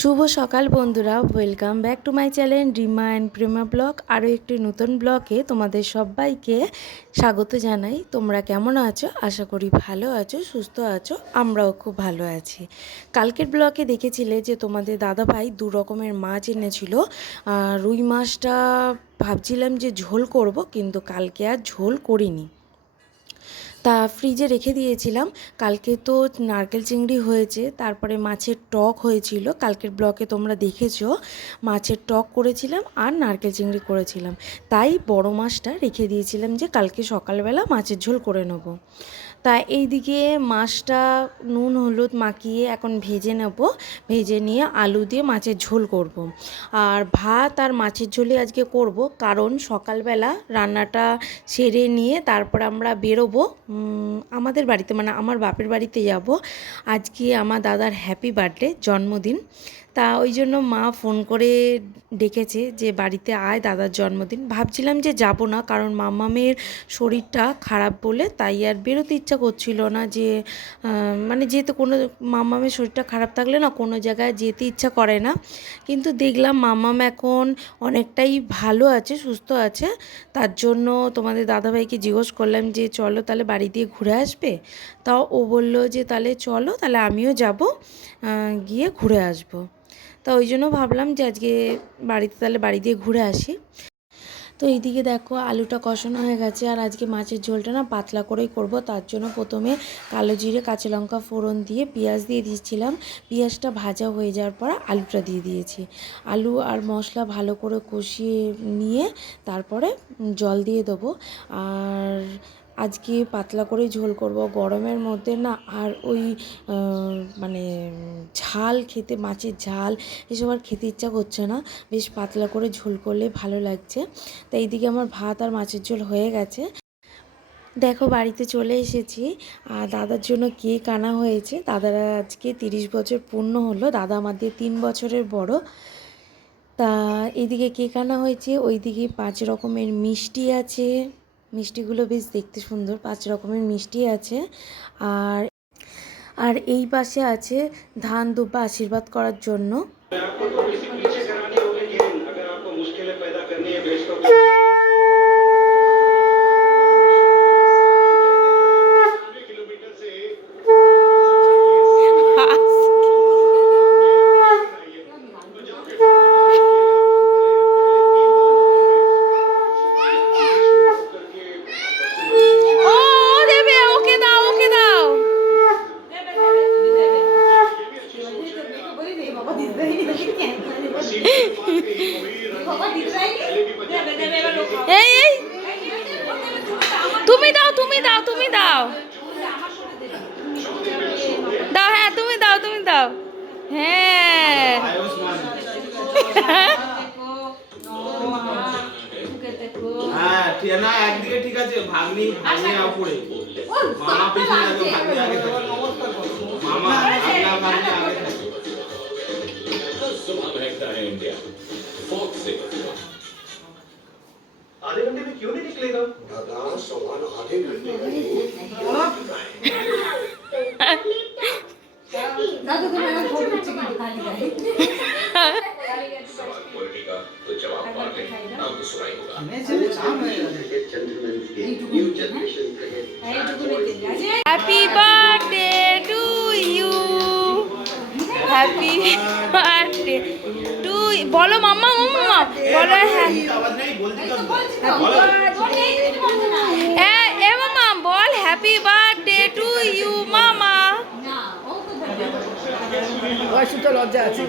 শুভ সকাল বন্ধুরা welcome back to my channel Rima and Prema blog আরও একটি নতুন ব্লগে তোমাদের সবাইকে স্বাগত জানাই। তোমরা কেমন আছো? আশা করি ভালো আছো, সুস্থ আছো, আমরাও খুব ভালো আছি। কালকের ব্লগে দেখেছিলে যে তোমাদের দাদা ভাই দু রকমের মাছ এনেছিল। রুই মাছটা ভাবছিলাম যে ঝোল করব, কিন্তু কালকে আর ঝোল করিনি। তা ফ্রিজে রেখে দিয়েছিলাম। কালকে তো নারকেল চিংড়ি হয়েছে, তারপরে মাছের টক হয়েছিল, কালকের ব্লকে তোমরা দেখেছ। মাছের টক করেছিলাম আর নারকেল চিংড়ি করেছিলাম। তাই বড় মাছটা রেখে দিয়েছিলাম যে কালকে সকালবেলা মাছের ঝোল করে নেব। তা এইদিকে মাছটা নুন, হলুদ মাখিয়ে এখন ভেজে নেব। ভেজে নিয়ে আলু দিয়ে মাছের ঝোল করব। আর ভাত আর মাছের ঝোলই আজকে করব কারণ সকালবেলা রান্নাটা সেরে নিয়ে তারপর আমরা বেরোবো। আমাদের বাড়িতে মানে আমার বাপের বাড়িতে যাব। আজকে আমার দাদার হ্যাপি বার্থডে জন্মদিন। তা ওই জন্য মা ফোন করে ডেকেছে যে, বাড়িতে আয়, দাদার জন্মদিন। ভাবছিলাম যে যাব না, কারণ মামামের শরীরটা খারাপ বলে তাই আর বেরোতে ইচ্ছা করছিল না যে মানে যেহেতু কোনো মামামের শরীরটা খারাপ থাকলে না কোনো জায়গায় যেতে ইচ্ছা করে না। কিন্তু দেখলাম মামাম এখন অনেকটাই ভালো আছে, সুস্থ আছে। তার জন্য তোমাদের দাদাভাইকে জিজ্ঞেস করলাম যে, চলো তাহলে বাড়ি দিয়ে ঘুরে আসবে? তাও ও বলল যে, তাহলে চলো, তাহলে আমিও যাব গিয়ে ঘুরে আসব। তা ওই জন্য ভাবলাম যে আজকে বাড়িতে তাহলে বাড়ি দিয়ে ঘুরে আসি। তো এইদিকে দেখো আলুটা কষানো হয়ে গেছে আর আজকে মাছের ঝোলটা না পাতলা করেই করব, তার জন্য প্রথমে কালো জিরে, কাঁচা লঙ্কা ফোড়ন দিয়ে পেঁয়াজ দিয়ে দিয়েছিলাম। পেঁয়াজটা ভাজা হয়ে যাওয়ার পর আলুটা দিয়ে দিয়েছি। আলু আর মশলা ভালো করে কষিয়ে নিয়ে তারপরে জল দিয়ে দেবো। আর আজকে পাতলা করে ঝোল করব। গরমের মধ্যে না আর ওই মানে ঝাল খেতে, মাছের ঝাল এসব আর খেতে ইচ্ছা করছে না। বেশ পাতলা করে ঝোল করলে ভালো লাগছে। তো এইদিকে আমার ভাত আর মাছের ঝোল হয়ে গেছে। দেখো বাড়িতে চলে এসেছি। আর দাদার জন্য কেক আনা হয়েছে। দাদারা আজকে তিরিশ বছর পূর্ণ হলো। দাদা আমাদের তিন বছরের বড়। তা এইদিকে কেক আনা হয়েছে। ওইদিকে পাঁচ রকমের মিষ্টি আছে। মিষ্টিগুলো বেশ দেখতে সুন্দর, পাঁচ রকমের মিষ্টি আছে। আর আর এই পাশে আছে ধান দুব্বা আশীর্বাদ করার জন্য। এই তুমি দাও তুমি দাও তুমি দাও। দাও হ্যাঁ তুমি দাও তুমি দাও। হ্যাঁ। হ্যাঁ ঠিক আছে ভাগ্নি ভাগ্নি মামা পিছনে ভাগ্নি আগে মামা আগে लगता है इंडिया फोर्थ से आधे घंटे में क्यों नहीं निकलेगा? दादा सवाल आधे घंटे दादू को मैंने फ़ोटो चिकन दिखा लिया सवाल क्वालिटी का तो जवाब पा ले आपको सुनाई होगा। मैं सिर्फ़ शाम है। न्यू जनरेशन कहे happy birthday to you happy বলো মাম্মা মাম্মা বলো হ্যাঁ আওয়াজ নেই বলতে তো এ এ মামা বল হ্যাপি বার্থডে টু ইউ মামা ওই শুধু লজ্জা আছে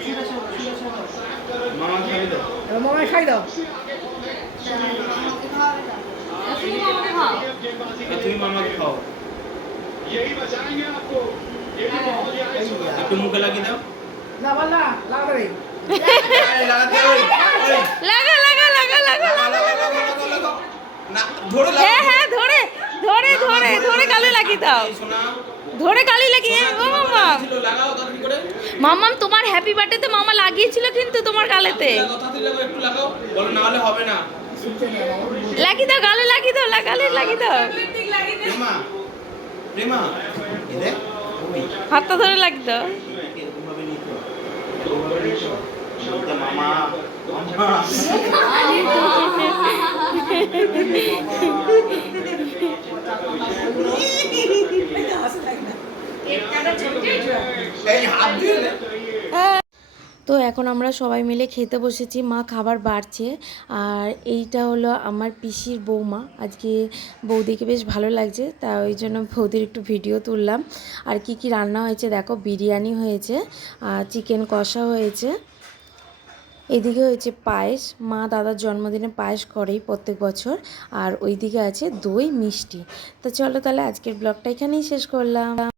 মামা খাবি তো এবার মামায় খাই দাও তুমি মামাকে খাও यही बचाएंगे आपको ये भी बहुत ही आगे सुबह একটু মুখে লাগিয়ে দাও লাগা লাগা লাগা লাগা। হ্যাঁ হ্যাঁ ধরে ধরে ধরে ধরে গালে লাগিয়ে ধরে গালে লাগিয়ে, ও তোমার হ্যাপি বার্থডেতে মামা লাগিয়েছিল কিন্তু তোমার গালেতে। লাগিয়ে দাও, গালে লাগিয়ে দাও লাগালে লাগিয়ে দাও। হাতটা ধরে দাও। বলতে মামা। তো এখন আমরা সবাই মিলে খেতে বসেছি মা খাবার বাড়ছে। আর এইটা হলো আমার পিসির বৌমা। আজকে বৌদিকে বেশ ভালো লাগছে তা ওই জন্য বৌদির একটু ভিডিও তুললাম। আর কি কি রান্না হয়েছে দেখো বিরিয়ানি হয়েছে আর চিকেন কষা হয়েছে। এদিকে হয়েছে পায়েস। মা দাদার জন্মদিনে পায়েস করেই প্রত্যেক বছর। আর ওইদিকে আছে দই মিষ্টি। তো চলো তাহলে আজকের ব্লগটা এখানেই শেষ করলাম।